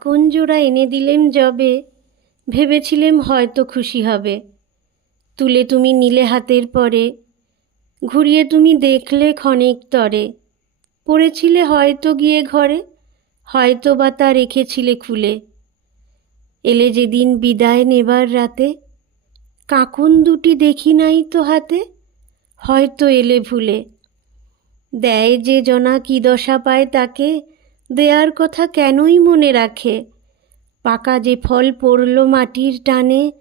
কাকন জোড়া এনে দিলেম যবে, ভেবেছিলেম হয়তো খুশি হবে। তুলে তুমি নিলে হাতের পরে, ঘুরিয়ে তুমি দেখলে ক্ষণিক তরে, পড়েছিলে হয়তো গিয়ে ঘরে, হয়তো বা তা রেখেছিলে খুলে। এলে যেদিন বিদায় নেবার রাতে, কাকন দুটি দেখি নাই তো হাতে, হয়তো এলে ভুলে। দেয় যে জনা কি দশা পায় তাকে, দেয়ার কথা কেনই মনে রাখে। পাকা যে ফল পড়ল মাটির টানে,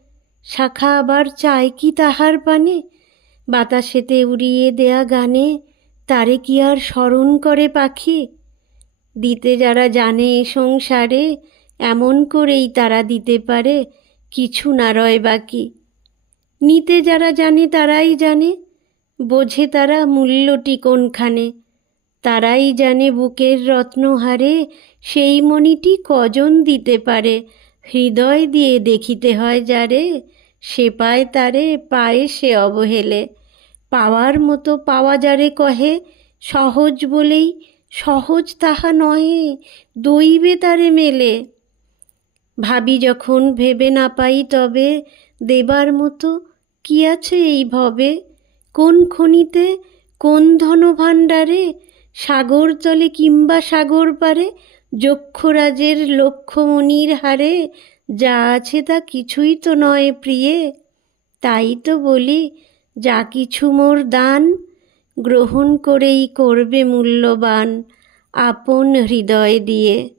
শাখা আবার চায় কি তাহার পানে। বাতাসেতে উড়িয়ে দেয়া গানে, তারে কি আর স্মরণ করে পাখি। দিতে যারা জানে এ সংসারে, এমন করেই তারা দিতে পারে, কিছু না রয় বাকি। নিতে যারা জানে তারাই জানে, বোঝে তারা মূল্যটি কোনখানে। তারাই জানে বুকের রত্নহারে, সেই মণিটি কজন দিতে পারে। হৃদয় দিয়ে দেখিতে হয় যারে, সে পায় তারে, পায় সে অবহেলে। পাওয়ার মতো পাওয়া যারে কহে, সহজ বলেই সহজ তাহা নহে, দৈবে তারে মেলে। ভাবি যখন ভেবে না পাই তবে, দেবার মতো কি আছে এই ভবে। কোন খনিতে কোন ধনভাণ্ডারে, সাগর তলে কিংবা সাগর পারে, যক্ষরাজের লক্ষমণির হারে, যা আছে তা কিছুই তো নয় প্রিয়ে। তাই তো বলি, যা কিছু মোর দান, গ্রহণ করেই করবে মূল্যবান, আপন হৃদয় দিয়ে।